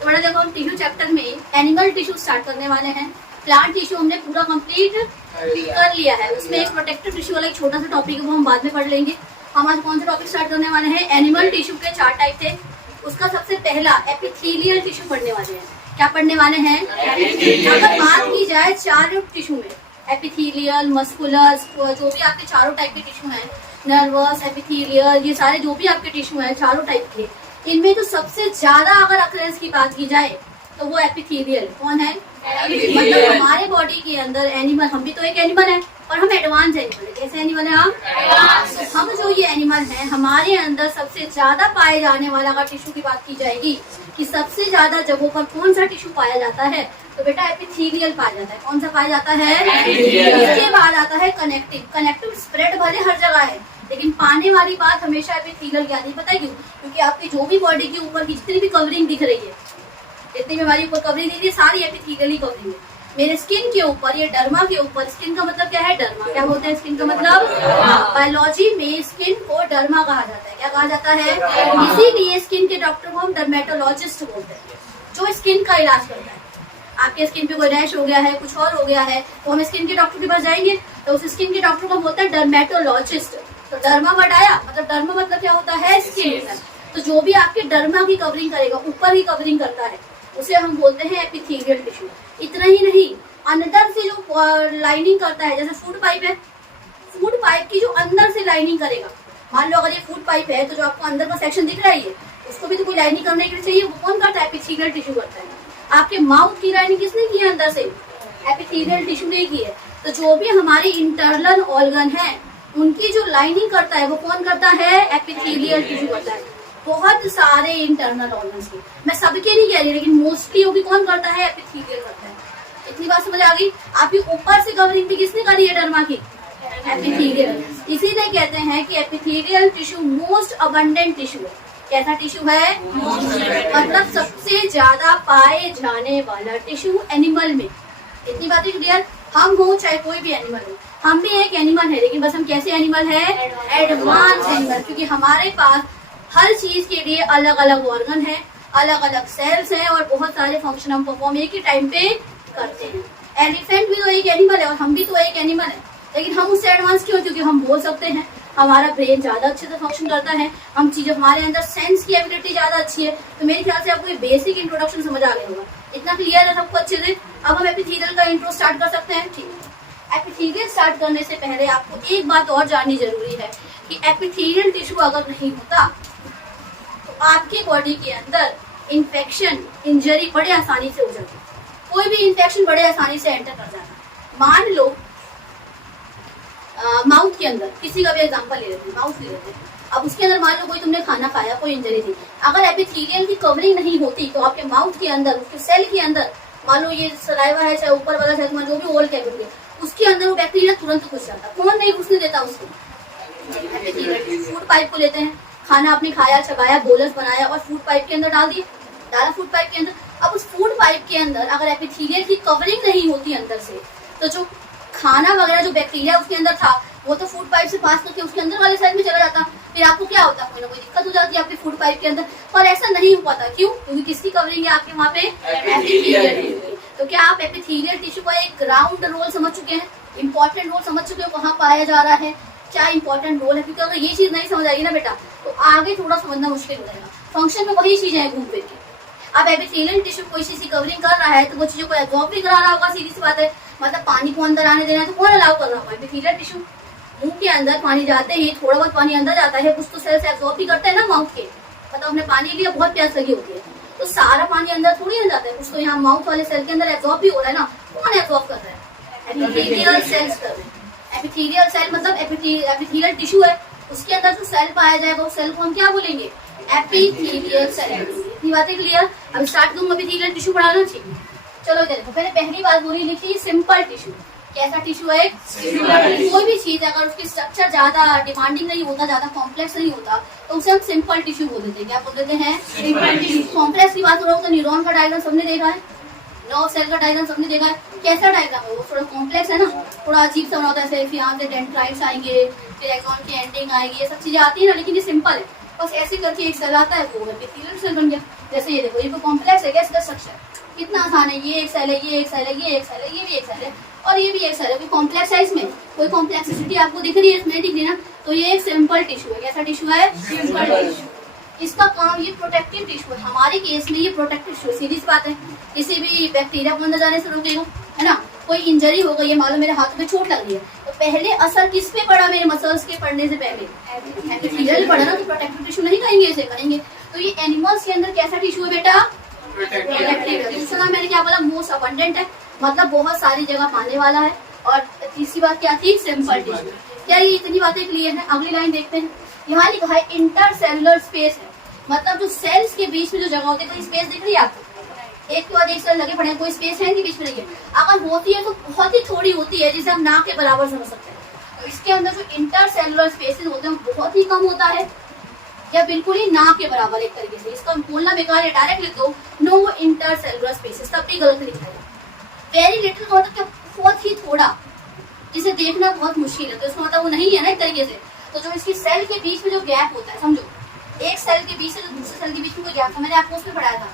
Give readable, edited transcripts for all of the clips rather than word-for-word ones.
तो बेटा देखो हम टिश्यू चैप्टर में एनिमल टिश्यू स्टार्ट करने वाले हैं। प्लांट टिश्यू हमने पूरा कंप्लीट कर लिया है। उसमें एक प्रोटेक्टिव टिश्यू वाला एक छोटा सा टॉपिक है, वो हम बाद में पढ़ लेंगे। हम आज कौन सा टॉपिक स्टार्ट करने वाले हैं? एनिमल टिश्यू के 4 टाइप थे। उसका सबसे पहला एपिथेलियल टिश्यू पढ़ने वाले हैं। क्या पढ़ने वाले हैं? अगर बात की जाए 4 टिश्यू में, एपिथेलियल, मस्कुलर, जो भी आपके चारों टाइप के टिश्यू हैं, नर्वस, एपिथेलियल, ये सारे जो भी आपके टिश्यू हैं चारों टाइप के, इनमें जो सबसे ज्यादा अगर अक्रेंस की बात की जाए तो वो एपिथेलियल। कौन है? मतलब हमारे बॉडी के अंदर एनिमल, हम भी तो एक एनिमल है और हम एडवांस एनिमल है। कैसे एनिमल है हम? तो हम जो ये एनिमल है, हमारे अंदर सबसे ज्यादा पाए जाने वाला अगर टिश्यू की बात की जाएगी कि सबसे ज्यादा जगहों पर कौन सा टिश्यू पाया जाता है, तो बेटा एपिथेलियल पाया जाता है। कौन सा पाया जाता है? इसके बाद आता है कनेक्टिव। कनेक्टिव स्प्रेड भले हर जगह है, लेकिन पाने वाली बात हमेशा एपिथेलियल की आती है। पता है क्यों? क्योंकि आपकी जो भी बॉडी के ऊपर की जितनी भी कवरिंग दिख रही है, जितनी भी हमारी ऊपर कवरिंग दिख रही है, सारी एपिथेलियल ही कवरिंग है। मेरे स्किन के ऊपर, ये डर्मा के ऊपर, स्किन का मतलब क्या है? डर्मा। क्या होता है स्किन का मतलब? बायोलॉजी में स्किन को डर्मा कहा जाता है। क्या कहा जाता है? इसीलिए स्किन के डॉक्टर को हम डर्मेटोलॉजिस्ट बोलते हैं, जो स्किन का इलाज करता है। आपके स्किन पे कोई रैश हो गया है, कुछ और हो गया है, तो हम स्किन के डॉक्टर के पास जाएंगे, तो उस स्किन के डॉक्टर को बोलते हैं डर्मेटोलॉजिस्ट। तो डर्मा वर्ड आया, मतलब डर्मा मतलब क्या होता है? स्किन। तो जो भी आपके डर्मा की कवरिंग करेगा, ऊपर ही कवरिंग करता है, उसे हम बोलते हैं एपिथेलियल टिश्यू। इतना ही नहीं, अंदर से जो लाइनिंग करता है, जैसे फूड पाइप है, फूड पाइप की जो अंदर से लाइनिंग करेगा, मान लो अगर ये फूड पाइप है तो जो आपको अंदर का सेक्शन दिख रहा है, उसको भी तो कोई लाइनिंग करने के लिए चाहिए। वो कौन करता है? एपिथेलियल टिश्यू करता है। आपके माउथ की लाइनिंग किसने की है? अंदर से एपिथेलियल टिश्यू ने की है। तो जो भी हमारे इंटरनल ऑर्गन है, उनकी जो लाइनिंग करता है, वो कौन करता है? एपिथेलियल टिश्यू करता है। बहुत सारे इंटरनल ऑर्गन्स की, मैं सबके नहीं कह रही, लेकिन मोस्टली वो भी कौन करता है? एपिथेलियल करता है। इतनी बात समझ आ गई? आपकी ऊपर से कवरिंग भी किसने करी है डर्मा की? एपिथेलियल। इसीलिए कहते हैं कि epithelial tissue most abundant tissue है। कैसा टिश्यू है? मतलब सबसे ज्यादा पाए जाने वाला टिश्यू एनिमल में। इतनी बातें क्लियर? हम हो चाहे कोई भी एनिमल हो, हम भी एक एनिमल है, लेकिन बस हम कैसे एनिमल है? Advance animal. क्योंकि हमारे पास हर चीज के लिए अलग अलग ऑर्गन है, अलग अलग सेल्स हैं, और बहुत सारे फंक्शन हम परफॉर्म एक ही टाइम पे करते हैं। एलिफेंट भी तो एक एनिमल है और हम भी तो एक एनिमल है, लेकिन हम उससे एडवांस क्यों? क्योंकि हम बोल सकते हैं, हमारा ब्रेन ज्यादा अच्छे से फंक्शन करता है, हम चीजें, हमारे अंदर सेंस की एबिलिटी ज्यादा अच्छी है। तो मेरे ख्याल से आपको ये बेसिक इंट्रोडक्शन समझ आ गया होगा। इतना क्लियर है सबको अच्छे से? अब हम एपिथेलियल का इंट्रो स्टार्ट कर सकते हैं। ठीक है, एपिथेलियल स्टार्ट करने से पहले आपको एक बात और जाननी जरूरी है कि एपिथेलियल टिश्यू अगर नहीं होता तो आपकी बॉडी के अंदर इन्फेक्शन, इंजरी बड़े आसानी से हो जाती है। कोई भी इन्फेक्शन बड़े आसानी से एंटर कर जाता। मान लो माउथ के अंदर, किसी का भी एग्जांपल ले लेते हैं, माउथ ले लेते हैं। अब उसके अंदर मान लो कोई तुमने खाना खाया, कोई इंजरी थी, अगर एपिथेलियल की कवरिंग नहीं होती तो आपके माउथ के अंदर, उसके सेल के अंदर, मान लो ये सलाइवा है, चाहे ऊपर वाला सेल, जो भी ओल कैविटी है, उसके अंदर वो बैक्टीरिया तुरंत घुस जाता। कौन नहीं घुसने देता उसको? एपिथेलियल। फूड पाइप को लेते हैं, खाना आपने खाया, चबाया, बोलस बनाया और फूड पाइप के अंदर डाल दिया, डाला फूड पाइप के अंदर। अब उस फूड पाइप के अंदर अगर एपिथेलियल की कवरिंग नहीं होती अंदर से, तो जो खाना वगैरह, जो बैक्टीरिया उसके अंदर था, वो तो फूड पाइप से पास करके उसके अंदर वाले सेल में चला जाता। फिर आपको क्या होता? कोई ना कोई दिक्कत हो जाती है आपके फूड पाइप के अंदर। पर ऐसा नहीं हो पाता। क्यों? क्योंकि किसकी कवरिंग है आपके वहाँ पे? एपिथेलियल। तो क्या आप एपिथेलियल टिश्यू का एक ग्राउंड रोल समझ चुके हैं? इंपॉर्टेंट रोल समझ चुके हो? कहाँ पाया जा रहा है, क्या इंपॉर्टेंट रोल है? क्योंकि अगर ये चीज नहीं समझ आएगी ना बेटा, तो आगे थोड़ा समझना मुश्किल हो जाएगा। फंक्शन में वही चीजें हैं घूम फिर के। अब एपिथेलियल टिश्यू कोई चीज की कवरिंग कर रहा है तो वो चीजों को एब्जॉर्ब भी करा रहा होगा, सीधी सी बात है। मतलब पानी को अंदर आने देना है तो कौन अलाउ कर रहा होगा? Epithelial tissue. मुंह के अंदर पानी जाते ही थोड़ा बहुत पानी अंदर जाता है, कुछ तो सेल्स एब्जॉर्ब भी करते हैं ना माउथ के। मतलब हमने पानी लिया, बहुत प्यास लगी होती है, तो सारा पानी अंदर थोड़ी आ जाता है, कुछ तो यहाँ माउथ वाले सेल के अंदर एब्जॉर्ब भी हो रहा है ना। कौन एब्जॉर्ब कर रहा है? एपिथेलियल सेल्स कर रहे हैं। एपिथेलियल सेल मतलब एपिथेलियल टिश्यू है, उसके अंदर जो सेल पाया जाएगा उस सेल को हम क्या बोलेंगे? Epithelial cell. इतनी बातें क्लियर? अब स्टार्ट करूँ एपिथेलियल टिश्यू पढ़ाना चाहिए। चलो इधर देखो, पहले पहली बात बोली लिखी सिंपल टिश्यू। कैसा टिश्यू है? कोई भी चीज अगर उसकी स्ट्रक्चर ज्यादा डिमांडिंग नहीं होता, ज्यादा कॉम्प्लेक्स नहीं होता, तो उसे हम सिंपल टिश्यू बोल देते हैं। क्या बोल देते हैं? Simple tissue. कॉम्प्लेक्स की बात हो रहा हो तो न्यूरॉन का डायग्राम सबने देखा है, नर्व सेल का डायग्राम सबने देखा है। कैसा डायग्राम है वो? थोड़ा कॉम्प्लेक्स है ना, थोड़ा अजीब सा बना होता है। जैसे यहाँ से डेंड्राइट्स आएंगे, फिर एक्सॉन की एंडिंग आएगी, ये सब चीजें आती है ना, लेकिन ये सिंपल है। बस ऐसे करके एक सेल आता है, वो एपिथेलियल सेल बन गया। जैसे ये देखो, ये कोई कॉम्प्लेक्स है क्या इसका स्ट्रक्चर? कितना आसान है, ये एक सेल है, ये एक सेल है, ये एक सेल है, ये भी एक सेल है और ये भी एक सेल है। कोई कॉम्प्लेक्स है इसमें? कोई कॉम्प्लेक्सिटी आपको दिख रही है इसमें? दिख रही ना? तो ये एक सिंपल टिश्यू है। कैसा टिश्यू है? Simple tissue. इसका काम, ये प्रोटेक्टिव टिश्यू है। हमारे केस में ये प्रोटेक्टिव टिश्यू, सीधी सी बात है, किसी भी बैक्टीरिया को अंदर जाने से रोकेगा, है ना? कोई इंजरी हो गई है, मान लो मेरे हाथ में चोट लग रही है, तो पहले असर किस पे पड़ा? मेरे मसल्स के पड़ने से पहले एपिथेलियल पड़ा ना, तो प्रोटेक्टिव टिश्यू नहीं कहेंगे इसे, करेंगे। तो ये एनिमल्स के अंदर कैसा टिश्यू है बेटा? प्रोटेक्टिव। दूसरा मैंने क्या बोला? मोस्ट अबंडेंट है, मतलब बहुत सारी जगह पाने वाला है। और तीसरी बात क्या थी? Simple tissue. क्या ये इतनी बातें क्लियर है? अगली लाइन देखते हैं। यहाँ लिखा है इंटरसेलुलर स्पेस है, मतलब जो सेल्स के बीच में जो जगह होती है, कोई स्पेस दिख रही है आपको? एक के बाद एक सेल लगे पड़े हैं, कोई स्पेस है कि बीच में नहीं है? अगर होती है तो बहुत ही थोड़ी होती है, जिसे हम ना के बराबर समझ सकते हैं। तो इसके अंदर जो इंटरसेलुलर स्पेसेस होते हैं बहुत ही कम होता है या बिल्कुल ही ना के बराबर एक तरीके से। इसका बोलना बेकार है, डायरेक्ट लिख दो नो इंटरसेलुलर स्पेसेस, तब भी गलत लिखा है। वेरी लिटिल का मतलब बहुत ही थोड़ा, जिसे देखना बहुत मुश्किल है, तो इसका मतलब वो नहीं है ना एक तरीके से। तो जो इसकी सेल के बीच में जो गैप होता है, समझो एक सेल के बीच से जो दूसरे सेल के बीच में कोई गैप था, मैंने आपको उसमें पढ़ाया था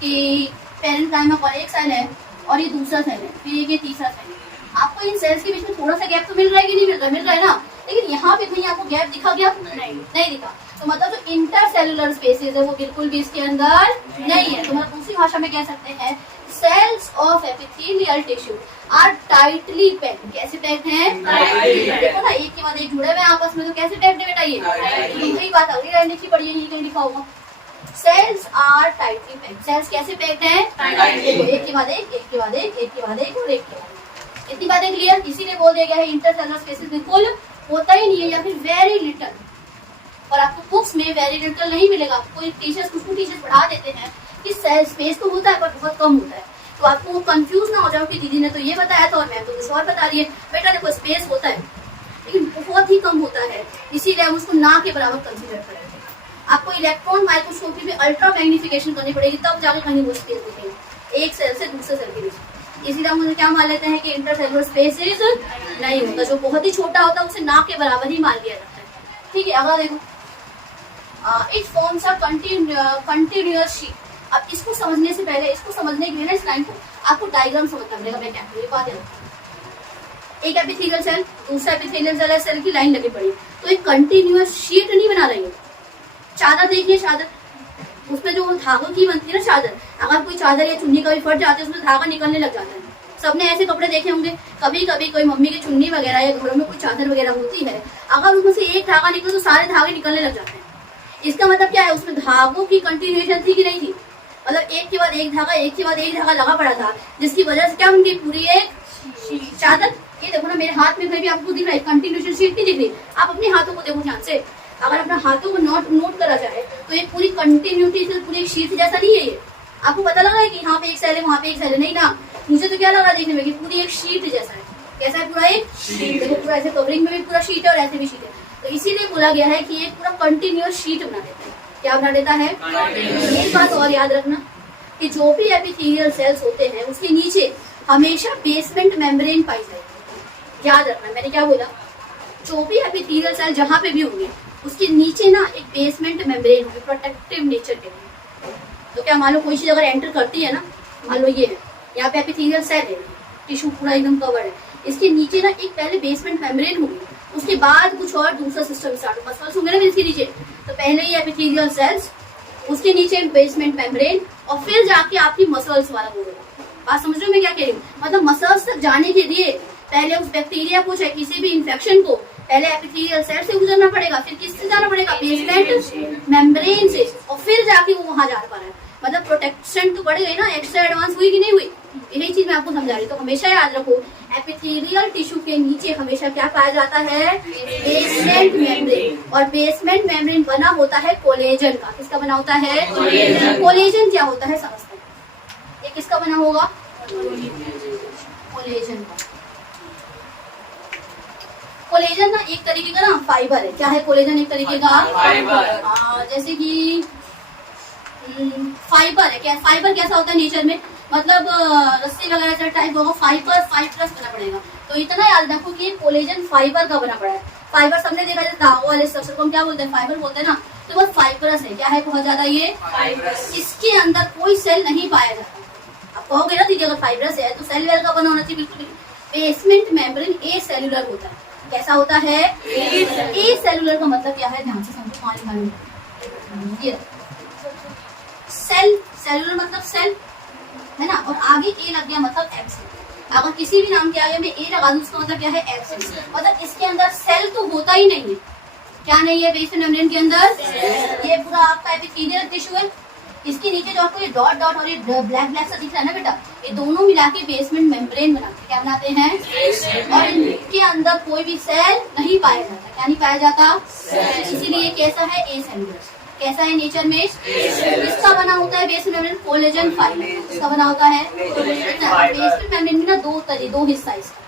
कि पेरेंकाइमा का एक सेल है और ये दूसरा सेल है, फिर ये तीसरा सेल है। आपको इन सेल्स के बीच में थोड़ा सा गैप तो मिल रहा है कि नहीं मिल रहा? मिल रहा है ना। लेकिन यहाँ पे कहीं आपको गैप दिखा गया? नहीं दिखा। तो मतलब जो इंटरसेलुलर स्पेसेस है वो बिल्कुल भी इसके अंदर नहीं है। तो मतलब दूसरी भाषा में कह सकते हैं cells of epithelial tissue are tightly packed. कैसे पैक्ड हैं? देखो ना, एक के बाद एक जुड़े हुए आपस में, तो कैसे पैक्ड है बेटा ये? दूसरी बात अगली लाइन लिखी पड़ी है, ये कहीं लिखा होगा cells are tightly packed. Cells कैसे पैक्ड हैं? एक के बाद एक, एक के बाद एक, एक के बाद एक और एक के बाद। इतनी बातें क्लियर? इसीलिए बोल दिया गया है इंटरसेलुलर स्पेसेस बिल्कुल होता ही नहीं है या फिर वेरी लिटिल। और आपको बुक्स में वेरी लिटिल नहीं मिलेगा। कोई टीचर्स, कुछ टीचर्स पढ़ा देते हैं कि सेल स्पेस तो होता है पर बहुत कम होता है, तो आपको कंफ्यूज ना हो जाओ कि दीदी ने तो ये बताया था और मैम तो कुछ और बता रही है। बेटा देखो, स्पेस होता है लेकिन बहुत ही कम होता है, इसीलिए हम उसको ना के बराबर कंसीडर करेंगे। आपको इलेक्ट्रॉन माइक्रोस्कोपी में अल्ट्रा मैग्निफिकेशन करनी पड़ेगी, तब जाकर कहीं वो स्पेस दिखेगी एक सेल से दूसरे सेल के बीच। इसीलिए हम क्या मान लेते हैं कि इंटरसेलुलर स्पेसेस नहीं होता, जो बहुत ही छोटा होता है उसे ना के बराबर ही मान लिया जाता है। ठीक है, अगला देखो, it forms a continuous sheet. अब इसको समझने से पहले, इसको समझने के लिए ना इस लाइन को आपको डायग्राम समझना पड़ेगा। मैं क्या करूँ, ये बात है, एक एपिथेलियल सेल, दूसरा एपिथेलियल सेल, सेल की लाइन लगी पड़ी, तो एक कंटिन्यूअस शीट नहीं बना रही है। चादर देखिए, चादर, उसमें जो धागों की बनती है ना चादर, अगर कोई चादर या चुन्नी कभी फट जाती है उसमें धागा निकलने लग जाता है। सबने ऐसे कपड़े देखे होंगे, कभी कभी कोई मम्मी की चुन्नी वगैरह या घरों में कोई चादर वगैरह होती है, अगर उसमें से एक धागा निकले तो सारे धागे निकलने लग जाते हैं। इसका मतलब क्या है? उसमें धागों की कंटिन्यूएशन थी कि नहीं थी? मतलब एक के बाद एक धागा, एक के बाद एक धागा लगा पड़ा था, जिसकी वजह से क्या बन गई? पूरी एक चादर। ये देखो ना, मेरे हाथ में कहीं भी आपको दिख रहा है कंटिन्यूएशन शीट नहीं दिख रही? आप अपने हाथों को देखो ध्यान से, अगर अपने हाथों को नोट करा जाए तो ये पूरी कंटिन्यूटी से पूरी एक शीट जैसा नहीं है। ये आपको पता लग रहा है कि यहाँ पे एक सेल है, वहाँ पे एक सेल है? नहीं ना, मुझे तो क्या लग रहा है देखने में कि पूरी एक शीट जैसा है। कैसा है? पूरा एक शीट। देखो पूरा ऐसे कवरिंग में भी पूरा शीट है और ऐसे भी शीट है, तो इसीलिए बोला गया है कि ये पूरा कंटिन्यूअस शीट बना देता है। क्या बना देता है? एक बात और याद रखना कि जो भी एपिथेलियल सेल्स होते हैं उसके नीचे हमेशा बेसमेंट मेम्ब्रेन पाई जाएगी। याद रखना, मैंने क्या बोला? जो भी एपिथेलियल सेल जहाँ पे भी होंगे उसके नीचे ना एक बेसमेंट मेम्ब्रेन होगी, प्रोटेक्टिव नेचर के लिए। तो क्या मान लो कोई चीज अगर एंटर करती है ना, मान लो ये है, यहाँ पे एपिथेलियल सेल है, टिश्यू पूरा एकदम कवर है, इसके नीचे ना एक पहले बेसमेंट मेम्ब्रेन होगी, उसके बाद कुछ और दूसरा सिस्टम स्टार्ट, मसल्स होंगे ना इसके नीचे, तो पहले ये एपिथेलियल सेल्स, उसके नीचे बेसमेंट मेम्ब्रेन, और फिर जाके आपकी मसल्स वाला होगा। बात समझ रहे हो मैं क्या कह रही हूँ? मतलब मसल्स तक जाने के लिए पहले उस बैक्टीरिया को, चाहे किसी भी इंफेक्शन को, पहले एपिथेलियल सेल से गुजरना पड़ेगा, फिर किससे जाना पड़ेगा? बेसमेंट मेम्ब्रेन से, और फिर जाके वो वहां जा पा रहा है। मतलब प्रोटेक्शन तो बढ़ गई ना, एक्स्ट्रा एडवांस हुई कि नहीं हुई? यही चीज मैं आपको समझा रही हूँ। तो हमेशा याद रखो, एपिथेलियल टिश्यू के नीचे हमेशा क्या पाया जाता है? Basement membrane. और बेसमेंट मेम्ब्रेन बना होता है कोलेजन का। किसका बना होता है? कोलेजन क्या होता है समझते हैं। ये किसका बना होगा? कोलेजन का। कोलेजन ना एक तरीके का ना फाइबर है। क्या है कोलेजन? एक तरीके का फाइबर। जैसे कि फाइबर है। क्या फाइबर कैसा होता है नेचर में? मतलब रस्सी वगैरह टाइप होगा, फाइबर 5+ बना पड़ेगा। तो इतना याद रखो कि कोलेजन फाइबर का बना पड़ा है। फाइबर सबने देखा है, धागों वाले स्ट्रक्चर को हम क्या बोलते हैं? फाइबर बोलते हैं ना। तो वो फाइब्रस है। क्या है बहुत ज्यादा ये फाइब्रस। इसके अंदर कोई सेल नहीं पाया जाता। आप कहोगे ना दीदी अगर फाइब्रस है तो सेल वेल का बना होना चाहिए, बिल्कुल। बेसमेंट मेम्ब्रेन ए सेलुलर होता है। कैसा होता है? ए सेलुलर का मतलब क्या है, ध्यान से समझो। पानी ये सेल, सेलुलर मतलब सेल है ना, और आगे ए लग गया मतलब एब्सेंट। अगर किसी भी नाम के आगे मैं ए लगा दूं उसका मतलब क्या है? एब्सेंट। मतलब इसके अंदर सेल तो होता ही नहीं है। क्या नहीं है बेसमेंट मेम्ब्रेन के अंदर? ये पूरा आपका एपिथेलियल टिश्यू है। इसके नीचे जो आपको ये डॉट डॉट और ये ब्लैक ब्लैक सा दिख रहा है ना बेटा, ये दोनों मिला के बेसमेंट मेम्ब्रेन बनाते हैं। क्या बनाते हैं? और इनके अंदर कोई भी सेल नहीं पाया जाता। क्या नहीं पाया जाता? इसीलिए कैसा है? ए सेलुलर। कैसा है नेचर में? इसका बना होता है बेसमेंट मेम्ब्रेन कोलेजन फाइबर। इसका बना होता है बेसमेंट मेम्ब्रेन में ना दो हिस्सा इसका,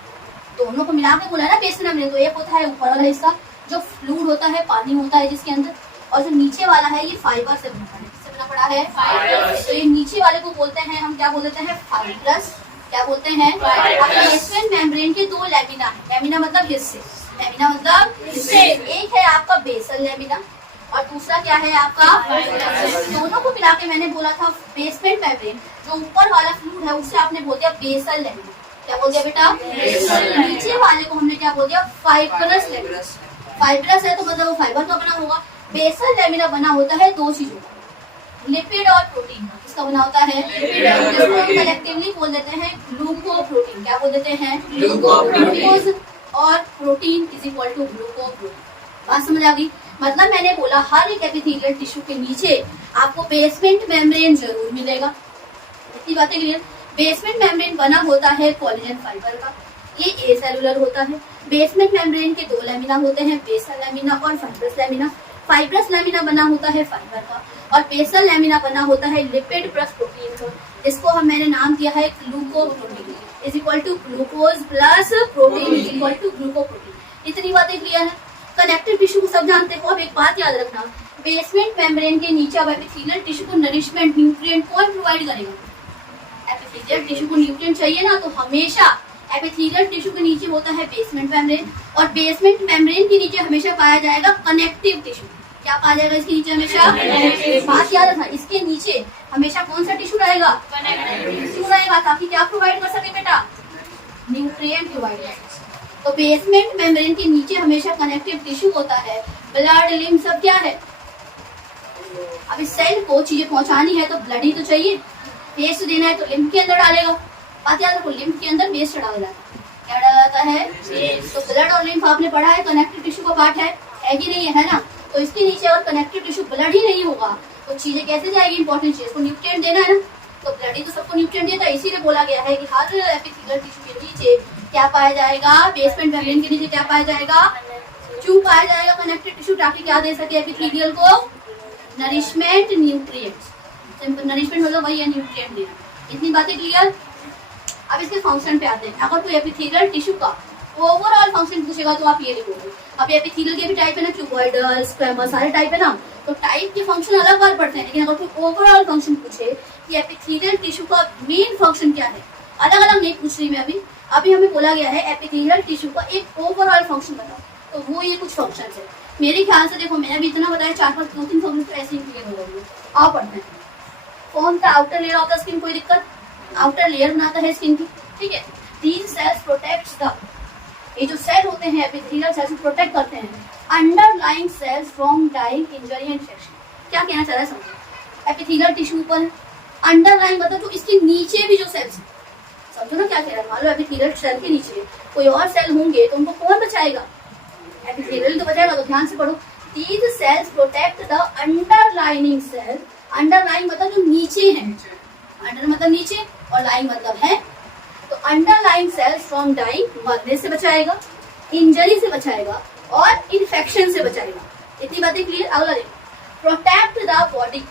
दोनों को मिला के बोला है ना बेसमेंट मेम्ब्रेन। तो एक होता है ऊपर वाला हिस्सा जो फ्लूइड होता है, पानी होता है जिसके अंदर, और जो नीचे वाला है ये फाइबर से बनता है। किससे बना पड़ा है? फाइबर। तो ये नीचे वाले को बोलते हैं हम, क्या बोलते हैं? फाइब्रस। क्या बोलते हैं? बेसमेंट मेम्ब्रेन के दो लैमिना है। लैमिना मतलब हिस्से, लैमिना मतलब हिस्से। एक है आपका बेसल लैमिना और दूसरा क्या है आपका? दोनों को मिला के मैंने बोला था बेसमेंट मेम्ब्रेन, जो ऊपर वाला फ्लूइड है उससे आपने बोल दिया बेसल लैमिना। क्या बोल दिया बेटा? नीचे वाले को हमने क्या बोल दिया? Fibrous lamina. फाइब्रस है तो मतलब वो फाइबर का बना होगा। बेसल लैमिना बना होता है दो चीजों का, लिपिड और प्रोटीन। इसका बना होता है जिसको हम कलेक्टिवली बोल देते हैं ग्लूकोप्रोटीन। क्या बोल देते हैं? ग्लूकोज और प्रोटीन इज इक्वल टू ग्लूकोप्रोटीन। बात समझ आ गई? मतलब मैंने बोला हर एक एपिथेलियल टिश्यू के नीचे आपको बेसमेंट मेम्ब्रेन जरूर मिलेगा। इतनी बातें क्लियर? बेसमेंट मेम्ब्रेन बना होता है कोलेजन फाइबर का, ये ए सेलुलर होता है। बेसमेंट मेम्ब्रेन के दो लैमिना होते हैं, बेसल लैमिना और फाइब्रस लैमिना। फाइब्रस लैमिना बना होता है फाइबर का और बेसल लैमिना बना होता है लिपिड प्लस प्रोटीन का, जिसको मैंने नाम दिया है glucoprotein is equal to glucose plus protein is equal to glucoprotein. इतनी बातें क्लियर है? कनेक्टिव टिश्यू को सब जानते हो। अब एक बात याद रखना, बेसमेंट मेम्ब्रेन के नीचे अब एपिथेलियल टिश्यू को नरिशमेंट न्यूट्रिएंट कौन प्रोवाइड करेगा? एपिथेलियल टिश्यू को न्यूट्रिएंट चाहिए ना, तो हमेशा एपिथेलियल टिश्यू के नीचे होता है बेसमेंट मेम्ब्रेन और बेसमेंट मेम्ब्रेन के नीचे हमेशा पाया जाएगा कनेक्टिव टिश्यू। क्या पाया जाएगा इसके नीचे? हमेशा बात याद रखना, इसके नीचे हमेशा कौन सा टिश्यू रहेगा? टिश्यू रहेगा, ताकि क्या प्रोवाइड कर सके बेटा? न्यूट्रिएंट प्रोवाइड कर सके। तो बेसमेंट मेम्ब्रेन के नीचे हमेशा कनेक्टिव टिश्यू होता है। ब्लड लिम्फ सब क्या है? अब इस सेल को चीजें पहुंचानी है तो ब्लड ही तो चाहिए। पेस्ट देना है तो लिम्फ के अंदर डालेगा। बात याद रखो, लिम्फ के अंदर पेस्ट डाला जाता है। क्या डाला जाता है? तो ब्लड और लिम्फ आपने पढ़ा है कनेक्टिव टिश्यू का पार्ट है कि नहीं है ना? तो इसके नीचे अगर कनेक्टिव टिश्यू ब्लड ही नहीं होगा तो चीजें कैसे जाएगी? इंपॉर्टेंट चीज को न्यूट्रिएंट देना है ना, तो ब्लड ही तो सबको न्यूट्रिएंट देता है। इसीलिए बोला गया है कि हर एपिथेलियल टिश्यू के नीचे क्या पाया जाएगा? बेसमेंट मेम्ब्रेन के नीचे क्या पाया जाएगा? क्यों पाया जाएगा कनेक्टिव टिश्यू? ताकि क्या दे सके एपिथेलियल को? Nourishment nutrients. सिंपल, नरिशमेंट मतलब वही है, न्यूट्रिएंट देना। इतनी बातें क्लियर? अब इसके फंक्शन पे आते हैं। अगर कोई एपिथेलियल टिश्यू का ओवरऑल फंक्शन पूछेगा तो आप ये लिखोगे। अब एपिथेलियल के भी टाइप है ना, क्यूबॉइडल, स्क्वैमस, सारे टाइप है ना, तो टाइप के फंक्शन अलग अलग पड़ते हैं। लेकिन अगर कोई ओवरऑल फंक्शन पूछे कि एपिथेलियल टिश्यू का मेन फंक्शन क्या है, अलग अलग नहीं पूछ रही मैं अभी हमें बोला गया है एपिथेलियल टिश्यू का एक ओवरऑल फंक्शन बताओ, तो वो ये कुछ फंक्शन है। मेरे ख्याल से देखो, मैंने अभी इतना बताया, 4-5 2-3 फंक्शन तो ऐसे ही क्लियर हो गए। आओ पढ़ते हैं। Form the outer layer of the skin. कोई दिक्कत? आउटर लेयर बनाता है स्किन की, ठीक है। दीज सेल्स प्रोटेक्ट्स द, ये जो सेल होते हैं एपिथेलियल सेल्स प्रोटेक्ट करते हैं underlying cells from dying, injury, infection. क्या कहना चाह रहा है समझो? एपिथेलियल टिश्यू पर अंडरलाइंग मतलब जो इसके नीचे भी जो सेल्स, समझो ना क्या कह रहा है। मान लो एपिथेलियल सेल के नीचे कोई और सेल होंगे तो उनको कौन बचाएगा? एपिथेलियल तो बचाएगा। तो ध्यान से पढ़ो, these cells protect the underlining cell. Underlying मतलब जो नीचे है, अंडर मतलब नीचे और लाइन मतलब है, तो अंडरलाइंग सेल्स फ्रॉम डाइंग, मरने से बचाएगा, इंजरी से बचाएगा और इन्फेक्शन से बचाएगा। इतनी बातें क्लियर? अगला देखो, प्रोटेक्ट द बॉडी।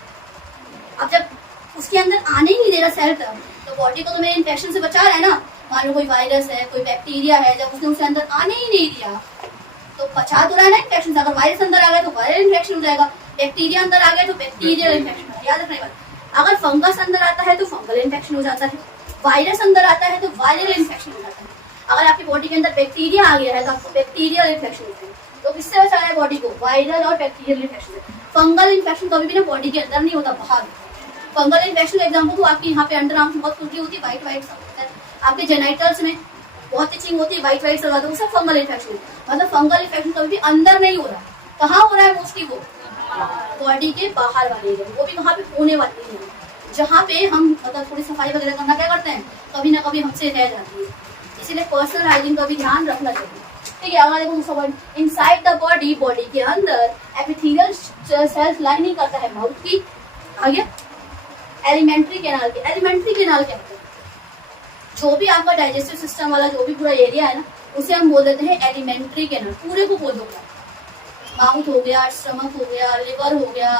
अब जब उसके अंदर आने ही नहीं दे रहा सेल तक, तो बॉडी को तो मेरे इन्फेक्शन से बचा रहा है ना। मान लो कोई वायरस है, कोई बैक्टीरिया है, जब उसने उसके अंदर आने ही नहीं दिया तो बचा तो रहा है ना इन्फेक्शन से। अगर वायरस अंदर आ गया तो वायरल इन्फेक्शन हो जाएगा, बैक्टीरिया अंदर आ गया तो बैक्टीरियल इन्फेक्शन हो। याद रखना बात, अगर फंगस अंदर आता है तो फंगल इन्फेक्शन हो जाता है, वायरस अंदर आता है तो वायरल इन्फेक्शन हो जाता है। अगर आपकी बॉडी के अंदर बैक्टीरिया आ गया है तो आपको बैक्टीरियल इन्फेक्शन होता है। तो किससे बचाना है बॉडी को? वायरल और बैक्टीरियल इन्फेक्शन से। फंगल इन्फेक्शन कभी भी ना बॉडी के अंदर नहीं होता, बाहर। फंगल इन्फेक्शन एग्जाम्पल तो आपके यहाँ पे अंडर आर्म्स बहुत खुजली होती है, व्हाइट व्हाइट सा होता है, आपके जेनाइटल्स में बहुत इचिंग होती है, व्हाइट व्हाइट सा होता है, वो सब फंगल इन्फेक्शन है। मतलब फंगल इन्फेक्शन कभी भी अंदर नहीं हो रहा, कहाँ हो रहा है मोस्टली, वो बॉडी के बाहर वाले एरिया, वो भी वहाँ पे होने वाली है, जहाँ पे हम मतलब थोड़ी सफाई वगैरह करना क्या करते हैं, कभी ना कभी हमसे रह जाती है, इसीलिए पर्सनल हाइजीन का भी ध्यान रखना चाहिए। ठीक है, अगर देखो इनसाइड द बॉडी, बॉडी के अंदर एपिथेलियल सेल्स लाइनिंग करता है माउथ की, आगे एलिमेंट्री कैनाल के। एलिमेंट्री कैनाल क्या होता है, जो भी आपका डाइजेस्टिव सिस्टम वाला जो भी पूरा एरिया है ना, उसे हम बोल देते हैं एलिमेंट्री कैनाल। पूरे को बोल दो, माउथ हो गया, स्टमक हो गया, लिवर हो गया,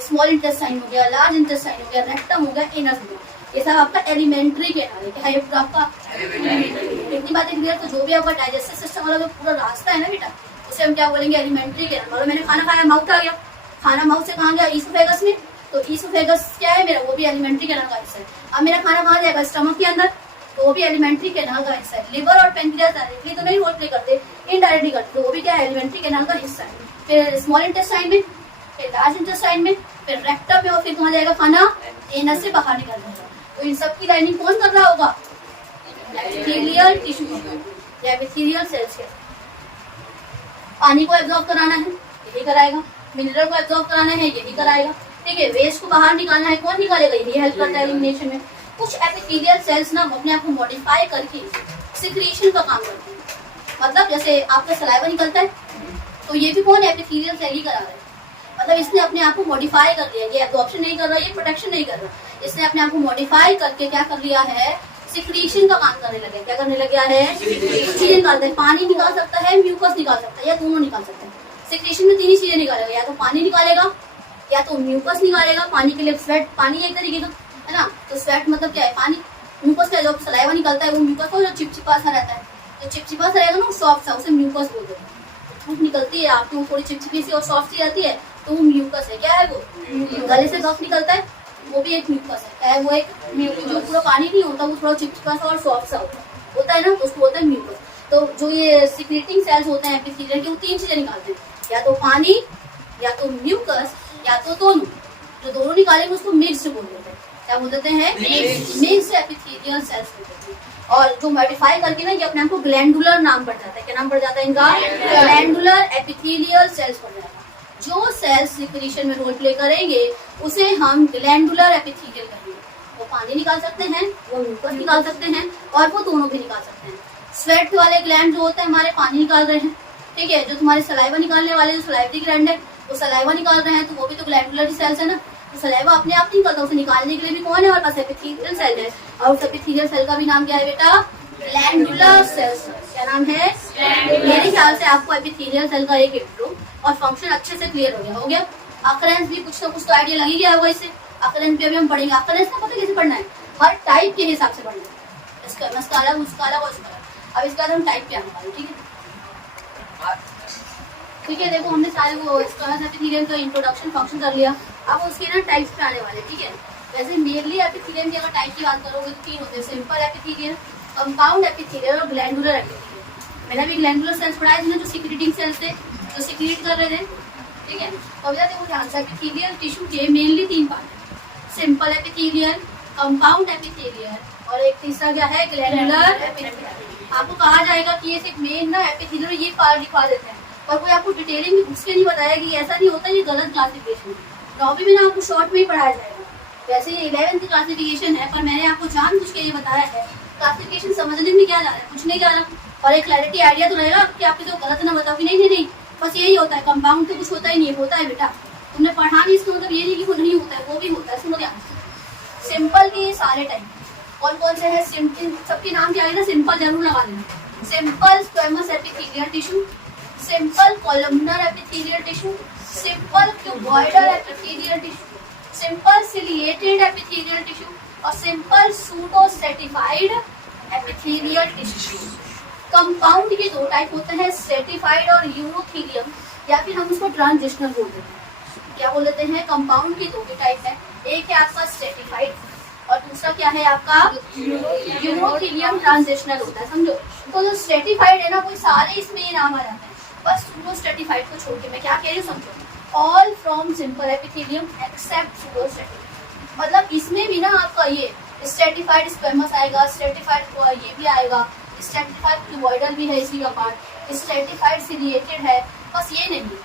स्मॉल इंटेस्टाइन हो गया, लार्ज इंटेस्टाइन हो गया, रेक्टम हो गया, एनस हो गया, ये सब आपका एलिमेंट्री कैनाल है। क्या है ये पूरा आपका? इतनी बातें क्लियर। तो जो भी आपका डाइजेस्टिव सिस्टम वाला जो पूरा रास्ता है ना बेटा, उसे हम क्या बोलेंगे? Alimentary canal. मतलब मैंने खाना खाया, माउथ आ गया, खाना माउथ से कहाँ गया? ईसोफेगस में, तो ईसोफेगस क्या है मेरा? वो भी एलिमेंट्री कैनाल का हिस्सा है। अब मेरा खाना कहाँ जाएगा? स्टमक के अंदर, तो वो भी एलिमेंट्री कैनाल का हिस्सा है। लिवर और पेनक्रियास डायरेक्टली तो नहीं रोल प्ले करते, इनडायरेक्टली करते, तो वो भी क्या है? एलिमेंट्री कैनाल का हिस्सा है। फिर स्मॉल इंटेस्टाइन में, फिर लार्ज इंटेस्टाइन में, फिर रेक्टम में, और फिर कहाँ जाएगा खाना? एनस से बाहर निकल जाएगा। तो इन सब की लाइनिंग कौन कर रहा होगा? एपिथेलियल टिश्यू या एपिथेलियल सेल्स के। पानी को एब्जॉर्ब कराना है, यही कराएगा। मिनरल को एब्जॉर्ब कराना है, यही कराएगा। ठीक है, वेस्ट को बाहर निकालना है, कौन निकालेगा? यही हेल्प करता है एलिमिनेशन में। कुछ एपिथेलियल सेल्स ना अपने आप को मॉडिफाई करके सिक्रीशन का काम करते हैं। मतलब जैसे आपका सलाइवा निकलता है, तो ये भी कौन? एपिथेलियल सेल ही करा रहा है। मतलब इसने अपने आप को मॉडिफाई कर लिया, ये एब्जॉर्प्शन नहीं कर रहा, ये प्रोटेक्शन नहीं कर रहा, इसने अपने आप को मॉडिफाई करके क्या कर लिया है? सिक्रीशन का काम करने लगे। क्या करने लग गया है? चीजें निकालते हैं। पानी निकाल सकता है, म्यूकस निकाल सकता है, या दोनों निकाल सकता है। सिक्रीशन में तीन ही चीजें निकालेगा, या तो पानी निकालेगा, या तो म्यूकस निकालेगा। पानी के लिए स्वेट, पानी एक तरीके का है ना, तो स्वेट मतलब क्या है? पानी। म्यूकस का जो सलाइवा निकलता है, वो म्यूकस को जो चिपचिपा सा रहता है, तो चिपचिपा सा रहेगा ना, सॉफ्ट सा, उसे म्यूकस बोलते हैं। थूक निकलती है आपकी, वो थोड़ी चिपचिपी सी और सॉफ्ट सी रहती है, तो वो म्यूकस है। क्या है वो? गले से कफ निकलता है, वो भी एक म्यूकस है। क्या है वो? एक म्यूकस। जो पूरा पानी नहीं होता, वो थोड़ा चिपचिपा सा और सॉफ्ट सा होता है ना, तो उसको बोलते हैं म्यूकस। तो जो ये सिक्रेटिंग सेल्स होते हैं एपिथेलियल के, वो तीन चीजें निकालते हैं, या तो पानी, या तो म्यूकस, या तो दोनों। जो दोनों निकालेंगे उसको मिक्स्ड बोल देते हैं। क्या बोल देते हैं? मिक्स्ड एपिथेलियल सेल्स बोलते हैं। और जो मॉडिफाई करके ना, ये अपने आप को ग्लैंडुलर नाम पड़ जाता है। क्या नाम पड़ जाता है इनका? ग्लैंडुलर एपिथेलियल सेल्स पड़ जाता है। जो सेल्स सिक्रीशन में रोल प्ले करेंगे, उसे हम ग्लैंडुलर एपिथेलियल कहेंगे। वो पानी निकाल सकते हैं, वो म्यूकस निकाल सकते हैं, और वो दोनों भी निकाल सकते हैं। स्वेट वाले ग्लैंड जो होते हैं हमारे, पानी निकाल रहे हैं। ठीक है, जो तुम्हारे सलाइवा निकालने वाले जो सलाइवरी ग्लैंड है, वो सलाइवा निकाल रहे हैं, तो वो भी तो ग्लैंडुलर सेल्स है ना। तो सलाइवा अपने आप नहीं निकलता, उसे निकालने के लिए भी कौन है हमारे पास? एपिथेलियल सेल है। और उस एपिथेलियल सेल का भी नाम क्या है बेटा? Glandular cells. क्या नाम है? मेरे ख्याल से आपको एपिथेलियल सेल का एक इंट्रो और फंक्शन अच्छे से क्लियर हो गया। अकरेंस भी कुछ ना कुछ तो आइडिया लग ही गया होगा इससे। अकरेंस भी अभी हम पढ़ेंगे। अकरेंस ना पता कैसे पढ़ना है? हर टाइप के हिसाब से पढ़ना है। इसका अलग, उसका अलग और उसका अलग। अब इसके बाद हम टाइप पे आने वाले। ठीक है, ठीक है। देखो हमने सारे वो एपिथेलियल का इंट्रोडक्शन फंक्शन कर लिया। अब उसके ना टाइप्स पे आने वाले। ठीक है, वैसे मेनली एपिथेलियल की अगर टाइप की बात करोगे तो तीन होते हैं: सिंपल एपिथेलियल, कंपाउंड एपिथेलियल और ग्लैंडुलर एपिथेलियल। मैंने भी ग्लैंडुलर सेल्स पढ़ाए थे, जो सिक्रीटिंग सेल्स थे, जो सिक्रीट कर रहे थे। ठीक है, तो अभी देखो ध्यान से, एपिथेलियल टिश्यू के मेनली तीन पार्ट है: सिंपल एपिथेलियल, कंपाउंड एपिथेलियल, और एक तीसरा क्या है? Glandular epithelial. आपको कहा जाएगा कि ये सिर्फ मेन ना एपिथेलियल ये पार्ट लिखवा देते हैं, और कोई आपको डिटेलिंग उसके नहीं बताया कि ऐसा नहीं होता, ये गलत क्लासिफिकेशन है। 9वीं में ना आपको शॉर्ट में ही पढ़ाया जाएगा। वैसे ये 11th की क्लासिफिकेशन है, पर मैंने आपको जानबूझ के ये बताया है। क्लासिफिकेशन समझने में क्या जा रहा है? कुछ नहीं जा रहा, और एक क्लैरिटी आइडिया तो रहेगा कि आपके जो गलत ना बताओ कि नहीं, बस यही होता है। कंपाउंड तो कुछ होता ही नहीं, होता है बेटा। तुमने पढ़ा नहीं, इसका मतलब ये नहीं कि वो नहीं होता है, वो भी होता है। सुनो ध्यान से, सिंपल के ये सारे टाइप कौन कौन से है? सिंपल सबके नाम क्या है ना, सिंपल जरूर लगा लेना। Simple squamous epithelial tissue, simple columnar epithelial tissue, simple cuboidal epithelial tissue, simple ciliated epithelial tissue, और simple pseudo stratified epithelial tissue. Compound के दो टाइप होते हैं, स्ट्रेटिफाइड और यूरोथीलियम, या फिर हम उसको ट्रांजिशनल बोल देते हैं। क्या बोल देते हैं? कंपाउंड के दो टाइप है, एक है आपका स्ट्रेटिफाइड और दूसरा क्या है आपका? यूरोथीलियम ट्रांजिशनल होता है, समझो। तो जो स्ट्रेटिफाइड है ना, वो सारे इसमें ये नाम आ जाता है, बस सूडो स्ट्रेटिफाइड को छोड़ के। मैं क्या कह रही हूँ समझो। All from simple epithelium except pseudostratified. मतलब इसमें भी ना आपका ये स्ट्रेटिफाइड स्क्वेमस आएगा, स्ट्रेटिफाइड ये भी आएगा, स्ट्रेटिफाइड क्यूबॉइडल भी है इसी का पार्ट, स्ट्रेटिफाइड सिलिएटेड है। बस ये नहीं,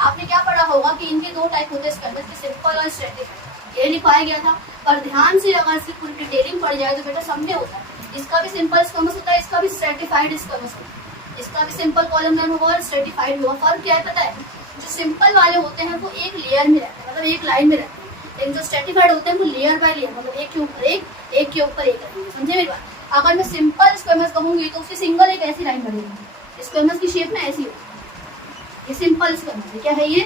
आपने क्या पढ़ा होगा कि इनके दो टाइप होते हैं स्क्वेमस के, सिंपल और स्ट्रेटिफाइड, ये लिखवाया गया था। पर ध्यान से अगर इसकी पूरी डिटेलिंग पड़ जाए तो बेटा सब में होता है। इसका भी सिंपल स्क्वेमस होता है, इसका भी स्ट्रेटिफाइड स्क्वेमस होता है, इसका भी सिंपल कॉलमनर होगा और स्ट्रेटिफाइड होगा। फर्क क्या है पता है? जो सिंपल वाले होते हैं वो एक लेयर में रहते हैं, मतलब एक लाइन में रहते हैं, लेकिन जो स्ट्रेटिफाइड होते हैं वो लेयर बाय लेयर, मतलब एक के ऊपर एक, एक के ऊपर एक रहेंगे। समझे मेरी बात? अगर मैं सिंपल स्क्वेमस कहूंगी तो उसकी सिंगल एक ऐसी लाइन बनेगी, स्क्वेमस की शेप ना ऐसी होगी। ये सिंपल स्क्वेमस है। क्या है ये?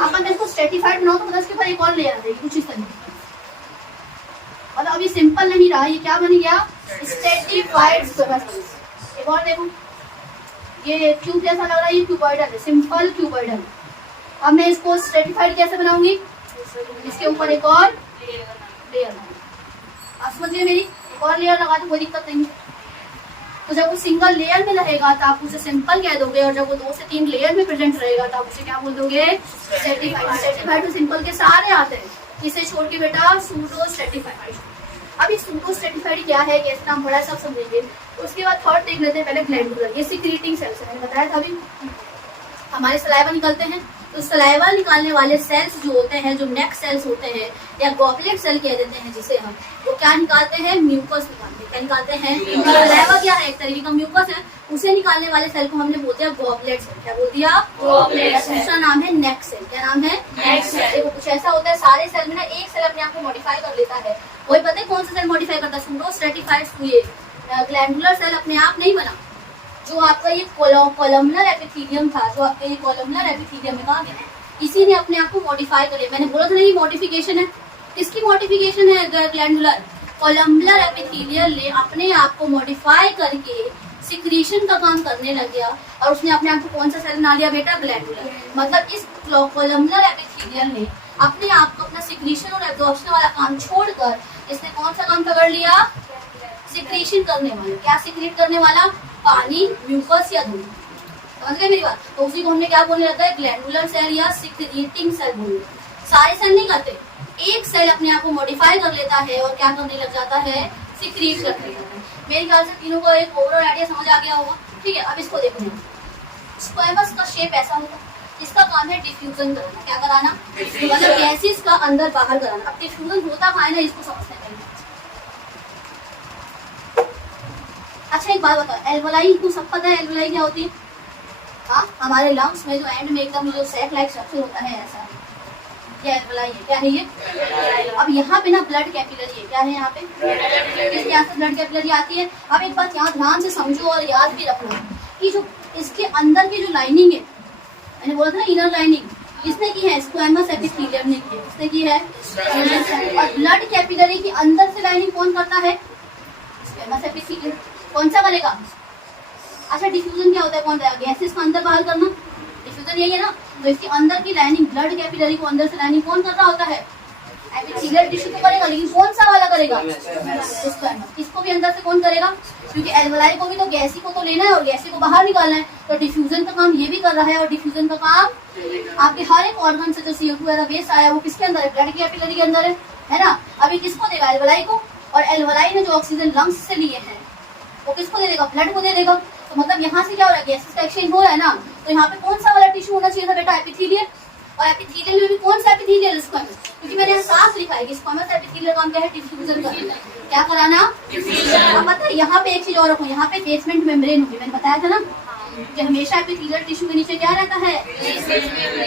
अपन इसको स्ट्रेटिफाइड बनाओ तो मतलब इसके ऊपर एक और लेयर आ जाएगी कुछ इस तरीके। मतलब अब ये सिंपल नहीं रहा, ये क्या बन गया? Stratified squamous. एक और देखो, ये क्यूब जैसा लग रहा है, ये क्यूबॉइडल है, सिंपल क्यूबॉइडल। अब मैं इसको स्ट्रेटिफाइड कैसे बनाऊंगी? इसके ऊपर एक और लेयर। आप समझिए मेरी, एक और लेयर लगा तो कोई दिक्कत नहीं। तो जब वो सिंगल लेयर में रहेगा तो आप उसे सिंपल कह दोगे, और जब वो 2 से 3 लेयर में प्रेजेंट रहेगा तो आप उसे क्या बोल दोगे? स्ट्रेटिफाइड। स्ट्रेटिफाइड तो सिंपल के सारे आते हैं, इसे छोड़ के बेटा सूडो स्ट्रेटिफाइड। अभी सूडो स्ट्रेटिफाइड क्या है, कैसे नाम पड़ा है, सब समझेंगे। उसके बाद थर्ड देख लेते हैं पहले ग्लैंडुलर। ये सिक्रीटिंग सेल्स है, मैंने बताया था अभी। हमारे सलाइवा निकलते हैं, तो सलाइवा निकालने वाले सेल्स जो होते हैं, जो नेक सेल्स होते हैं या गॉबलेट सेल कह देते हैं जिसे हम, वो क्या निकालते हैं? म्यूकस निकालते हैं। क्या निकालते हैं? सलाइवा क्या है? एक तरीके का म्यूकस है। उसे निकालने वाले सेल को हमने बोल दिया गॉबलेट सेल। क्या बोल दिया? Goblet cell. दूसरा नाम है नेक सेल। क्या नाम है? Neck cell. देखो कुछ ऐसा होता है, सारे सेल में ना एक सेल अपने आप को मॉडिफाई कर लेता है। वही पता है कौन सा सेल मॉडिफाई करता है? सूडो स्ट्रेटिफाइड ग्लैंडुलर सेल अपने आप नहीं बना। जो आपका ये कॉलमनर एपिथेलियम था, जो आपका ये कॉलमनर एपिथेलियम है, कहाँ गया? इसी ने अपने आप को मॉडिफाई कर लिया। मैंने बोला था ना ये मॉडिफिकेशन है। किसकी मॉडिफिकेशन है? ग्लैंडुलर कॉलमनर एपिथेलियल ने अपने आप को मॉडिफाई करके सिक्रीशन का काम करने लग गया, और उसने अपने आप को कौन सा सेल बना लिया बेटा? ग्लैंडुलर। मतलब इस कॉलमनर एपिथेलियल ने अपने आप को अपना सिक्रीशन और एब्जॉर्प्शन वाला काम छोड़कर इसने कौन सा काम पकड़ लिया? सिक्रीशन करने वाला। क्या सिक्रीट करने वाला? पानी, म्यूकस या दूध। समझ गए मेरी बात? तो उसी को हमने क्या बोलने लगता है? ग्लैंडुलर सेल या सिक्रीटिंग सेल बोलते हैं। सारे सेल नहीं करते, एक सेल अपने आप को मॉडिफाई कर लेता है और क्या करने लग जाता है? सिक्रीट करने लगता है। मेरे ख्याल से तीनों को एक ओवरऑल आइडिया समझ आ गया होगा। ठीक है, अब इसको देखते हैं। स्क्वेमस का शेप ऐसा होगा, इसका काम है डिफ्यूजन कराना। क्या कराना? मतलब गैसेस का अंदर बाहर कराना। अब डिफ्यूजन होता कहाँ है ना, इसको समझते हैं। अच्छा एक बात बताओ, एल्वोलाई को सब पता है? एल्वोलाई क्या होती है? हाँ, हमारे लंग्स में जो एंड में एकदम जो सैक लाइक स्ट्रक्चर होता है, ऐसा है। क्या एल्वोलाई है? क्या है ये? अब यहाँ पे ना ब्लड कैपिलरी है। क्या है यहाँ पे? इसके यहाँ से ब्लड कैपिलरी आती है। अब एक बात यहाँ ध्यान से समझो और याद भी रखना कि जो इसके अंदर की जो लाइनिंग है, मैंने बोला था ना इनर लाइनिंग, किसने की है? स्क्वेमस एपिथेलियम ने की है। किसने की है? और ब्लड कैपिलरी के अंदर से लाइनिंग कौन करता है? Squamous epithelium. कौन सा करेगा? अच्छा डिफ्यूजन क्या होता है? कौन देगा? गैसेस को अंदर बाहर करना, डिफ्यूजन यही है ना। तो इसके अंदर की लाइनिंग, ब्लड कैपिलरी को अंदर से लाइनिंग कौन कर रहा होता है? एपिथेलियल टिश्यू तो करेगा, लेकिन कौन सा वाला करेगा? स्क्वेमस। इसको भी अंदर से कौन करेगा? क्योंकि एल्वोलाई को भी तो गैसी को तो लेना है और गैसी को बाहर निकालना है, तो डिफ्यूजन का काम ये भी कर रहा है। और डिफ्यूजन का काम आपके हर एक ऑर्गन से जो CO2 वेस्ट आया वो किसके अंदर है? ब्लड कैपिलरी के अंदर है ना। अभी किसको देगा? एल्वोलाई को। और एल्वोलाई ने जो ऑक्सीजन लंग्स से लिए हैं वो किसको दे देगा? ब्लड को दे देगा। तो मतलब यहाँ से क्या हो रहा है? गैसेस का एक्सचेंज हो रहा है ना। तो यहाँ पे कौन सा वाला टिश्यू होना चाहिए था बेटा? एपिथेलियल। और एपिथेलियल में भी कौन सा एपिथेलियल? स्क्वेमस। क्योंकि मैंने यहाँ साफ लिखा है कि स्क्वेमस एपिथेलियल काम क्या है? डिफ्यूजन करना। क्या कराना? अब पता है यहाँ पे एक चीज और रखो, यहाँ पे बेसमेंट मेम्ब्रेन होगी। मैंने बताया था ना कि हमेशा एपिथेलियल टिश्यू के नीचे क्या रहता है?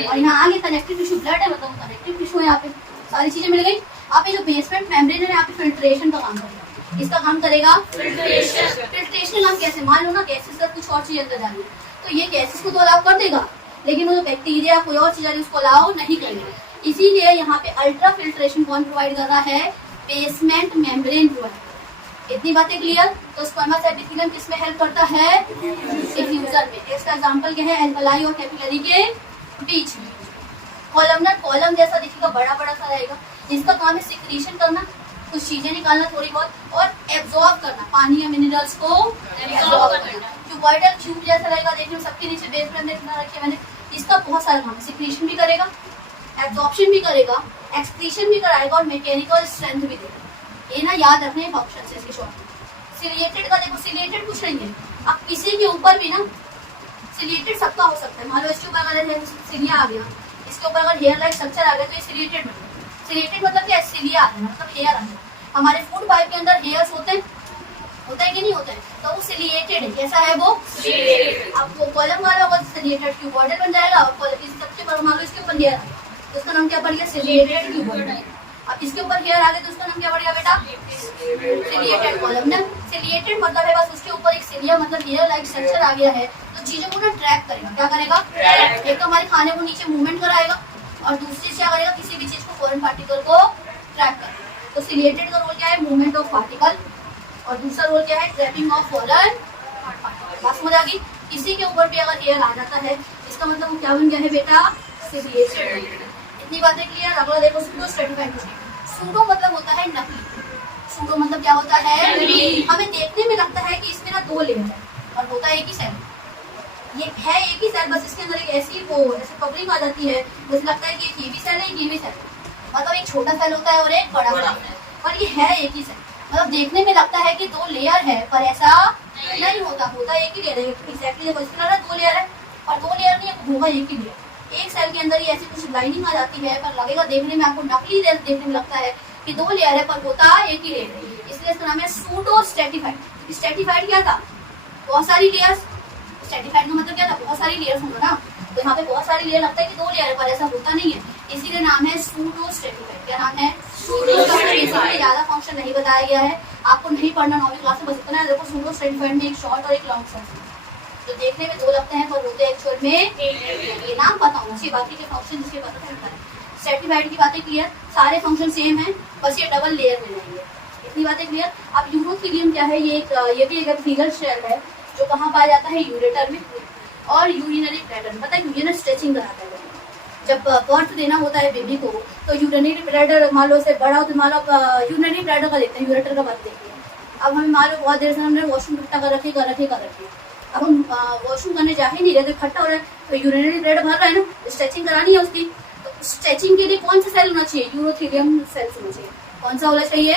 और यहाँ आगे कनेक्टिव टिश्यू ब्लड है, मतलब कनेक्टिव टिश्यू है। यहाँ पे सारी चीजें मिल गई। अब ये जो बेसमेंट मेम्ब्रेन है यहाँ पे फिल्ट्रेशन का काम करेगा। इसका काम करेगा फिल्ट्रेशन। काम कैसे? मान लो ना गैसेस का कुछ और चीज अंदर डाली, तो ये गैसेस को तो अलाउ कर देगा, लेकिन वो जो बैक्टीरिया कोई और चीज है उसको अलाउ नहीं करेगा। इसीलिए यहाँ पे अल्ट्रा फिल्ट्रेशन कौन प्रोवाइड कर रहा है? Basement membrane provide. इतनी बातें क्लियर? तो स्क्वेमस एपिथेलियम किसमें हेल्प करता है? डिफ्यूजन में। इसका एग्जांपल क्या है? एल्वोलाई और कैपिलरी के बीच में। कॉलमनर कॉलम जैसा दिखेगा, बड़ा बड़ा सा रहेगा। इसका काम है सिक्रीशन करना, कुछ चीजें निकालना थोड़ी बहुत, और एब्जॉर्ब करना, पानी या मिनरल्स को एब्जॉर्ब करना। क्यूबॉइडल ट्यूब जैसा रहेगा, देखिए सबके नीचे बेस में देखना रखिए मैंने, इसका बहुत सारा काम है, सिक्रीशन भी करेगा, एब्जॉर्प्शन भी करेगा, एक्सक्रीशन भी कराएगा और मैकेनिकल स्ट्रेंथ भी देगा। ये ना याद रखने फंक्शन है इसके शॉर्ट में। सिलिएटेड का देखो, सिलिएटेड कुछ नहीं है, अब किसी के ऊपर भी ना सिलिएटेड सबका हो सकता है। मान लो इसके ऊपर अगर सिलिया आ गया, इसके ऊपर अगर हेयर लाइक स्ट्रक्चर आ गया तो ये सिलिएटेड बन गया। सिलिएटेड मतलब क्या है, सिलिया आ जाना मतलब हेयर आ जाना। हमारे फूड पाइप के अंदर हेयर्स होते हैं कि नहीं होते हैं, तो वो सिलिएटेड है। कैसा है वो? आपको कॉलम वाला होगा सिलिएटेड क्यूबॉइडल बन जाएगा, और सबके ऊपर मान लो इसके ऊपर हेयर आ गया तो उसका नाम क्या पड़ गया? Ciliated cuboidal. अब इसके ऊपर हेयर आ गए तो उसका नाम क्या पड़ गया बेटा? सिलिएटेड कॉलम ना। सिलिएटेड मतलब है बस उसके ऊपर एक सिलिया मतलब हेयर लाइक स्ट्रक्चर आ गया है, तो चीजों को ना ट्रैक करेगा। क्या करेगा? एक तो हमारे खाने को नीचे मूवमेंट कराएगा, और दूसरी क्या करेगा? किसी भी चीज को फॉरेन पार्टिकल को ट्रैक करेगा। तो सिलिएटेड का रोल क्या है? मूवमेंट ऑफ पार्टिकल, और दूसरा रोल क्या है? Trapping of foreign particle. बात समझ आ गई? किसी के ऊपर भी अगर हेयर आ जाता है इसका मतलब वो क्या बन गया है बेटा? सिलिएटेड। इतनी बातें क्लियर। अगला देखो, सूडो स्ट्रेटिफाइड टिश्यू। सूडो मतलब होता है नकली। सूडो मतलब क्या होता है? हमें देखने में लगता है कि इसमें ना दो लेयर है और होता है एक ही सेल। ये है एक ही सेल, बस इसके अंदर एक ऐसी कवरिंग आ जाती है, मुझे लगता है कि एक ये भी सेल है, एक ये भी सेल है। मतलब एक छोटा सेल होता है और एक बड़ा सेल, पर ये है एक ही सेल। मतलब देखने में लगता है कि दो लेयर है, पर ऐसा नहीं होता, होता एक ही लेयर है। एग्जैक्टली देखो, इसके अंदर दो लेयर है और दो लेयर नहीं होगा एक ही लेयर। एक सेल के अंदर ही ऐसी कुछ लाइनिंग आ जाती है, पर लगेगा देखने में, आपको नकली देखने में लगता है कि दो लेयर है, पर होता एक ही लेयर है। इसलिए इसका नाम है सूडो स्ट्रेटिफाइड। स्ट्रेटिफाइड क्या था? बहुत सारी लेयर्स। स्ट्रेटिफाइड का मतलब क्या था? बहुत सारी लेयर्स होगा ना, तो यहाँ पे बहुत सारी लेयर लगता है कि दो लेयर है, पर ऐसा होता नहीं है, इसीलिए नाम है सूडो स्ट्रेटिफाइड। क्या नाम है? Pseudo stratified. ज्यादा फंक्शन नहीं बताया गया है, आपको नहीं पढ़ना 9वीं क्लास में, बस इतना है। देखो, सूडो स्ट्रेटिफाइड में एक शॉर्ट और एक लॉन्ग सेल जो देखने में दो लगते हैं, पर होते एक्चुअल में ये नाम पता होना चाहिए, बाकी के फंक्शन जिसके पता चलता है। स्ट्रेटिफाइड की बातें क्लियर, सारे फंक्शन सेम है, बस ये डबल लेयर में नहीं है। इतनी बातें क्लियर। अब यूरोथीलियम क्या है? ये भी एक फिगर सेल है जो कहाँ पाया जाता है? यूरेटर में और यूरिनरी ब्लैडर में। पता है क्यों? ये ना स्ट्रेचिंग कराता है। जब बर्थ देना होता है बेबी को, तो यूरिनरी ब्लैडर मान लो से बड़ा हो तो मान लो यूरिनरी ब्लैडर का देखते हैं, यूरेटर का बात देखते हैं। अब हमें मान लो बहुत देर से हमने वॉशरूम इकट्ठा कर रखी, अब हम वॉशरूम करने जा ही नहीं रहे, तो इकट्ठा हो रहा है, तो यूरिनरी ब्लैडर भर रहा है ना, स्ट्रेचिंग करानी है उसकी। तो स्ट्रेचिंग के लिए कौन सा सेल होना चाहिए? यूरोथीलियम सेल होना चाहिए। कौन सा होना चाहिए?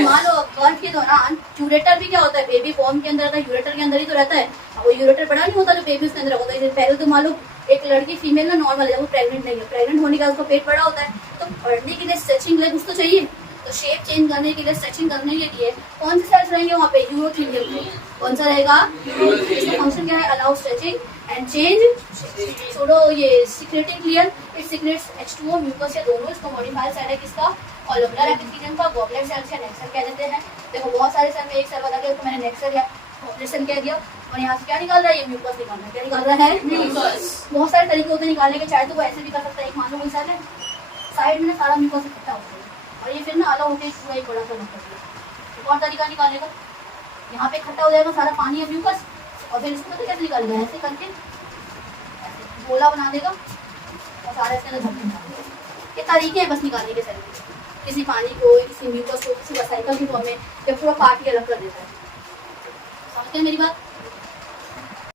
मान लो बर्थ के दौरान यूरेटर भी क्या होता है? बेबी फॉर्म के अंदर, यूरेटर के अंदर ही तो रहता है। वो यूरेटर बड़ा नहीं होता जो बेबी उसके अंदर होता है। पहले तो मान लो एक लड़की फीमेल ना नॉर्मल है, वो प्रेग्नेंट नहीं है, प्रेग्नेंट होने का उसका पेट बड़ा होता है, तो बढ़ने के लिए स्ट्रेचिंग लेग उसको चाहिए। तो शेप चेंज करने के लिए, स्ट्रेचिंग करने के लिए कौन से सेल्स रहेंगे वहाँ पे? यूरोथीलियम में। कौन सा रहेगा? इसका फंक्शन क्या है? Allow stretching and change pseudo ये secreting clear, it secretes H2O mucus या दोनों। इसका मॉडिफायर सेल है किसका? कॉलमनर एपिथेलियम का। गॉबलेट सेल या नेक सेल कह देते हैं। देखो, बहुत सारे सेल में एक सेल बता दिया, तो मैंने नेक सेल या गॉबलेट सेल कह दिया। और यहाँ से क्या निकाल रहा है? ये म्यूकस निकाल रहा है। क्या निकाल रहा है? म्यूकस। बहुत सारे तरीके होते हैं निकालने के, चाहे तो वो ऐसे भी कर सकता है। एक मान लो कोई सेल है, साइड में सारा म्यूकस इकट्ठा होता है और ये फिर ना अलग होकर पूरा एक बड़ा सा बनता है। एक और तरीका निकालने का, यहाँ पे इकट्ठा हो जाएगा सारा पानी या म्यूकस, और फिर इसको तो कैसे निकालेगा? ऐसे करके गोला बना देगा और सारा इसके अंदर धक्के डाल देगा। ये तरीके हैं बस निकालने के सेल के, किसी पानी को, किसी म्यूकस को, किसी वसाइकल की फॉर्म में, या पूरा पार्ट ही अलग कर देता है। समझते हैं मेरी बात?